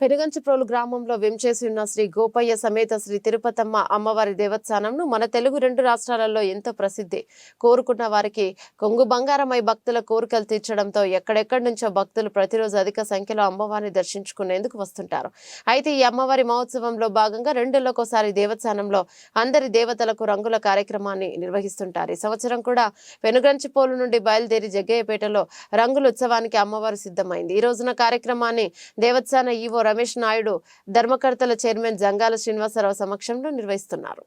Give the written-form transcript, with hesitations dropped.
పెనుగంచిప్రోలు గ్రామంలో వెంచేసి ఉన్న శ్రీ గోపయ్య సమేత శ్రీ తిరుపతమ్మ అమ్మవారి దేవస్థానంను మన తెలుగు రెండు రాష్ట్రాలలో ఎంతో ప్రసిద్ధి. కోరుకున్న వారికి కొంగు బంగారమై భక్తుల కోరికలు తీర్చడంతో ఎక్కడెక్కడి నుంచో భక్తులు ప్రతిరోజు అధిక సంఖ్యలో అమ్మవారిని దర్శించుకునేందుకు వస్తుంటారు. అయితే ఈ అమ్మవారి మహోత్సవంలో భాగంగా 2 నెలలకోసారి దేవస్థానంలో అందరి దేవతలకు రంగుల కార్యక్రమాన్ని నిర్వహిస్తుంటారు. ఈ సంవత్సరం కూడా పెనుగంచిప్రోలు నుండి బయలుదేరి జగ్గయ్యపేటలో రంగుల ఉత్సవానికి అమ్మవారు సిద్ధమైంది. ఈ రోజున కార్యక్రమాన్ని దేవస్థాన ఈవో రమేష్ నాయుడు, ధర్మకర్తల చైర్మన్ జంగాల శ్రీనివాసరావు సమక్షంలో నిర్వహిస్తున్నారు.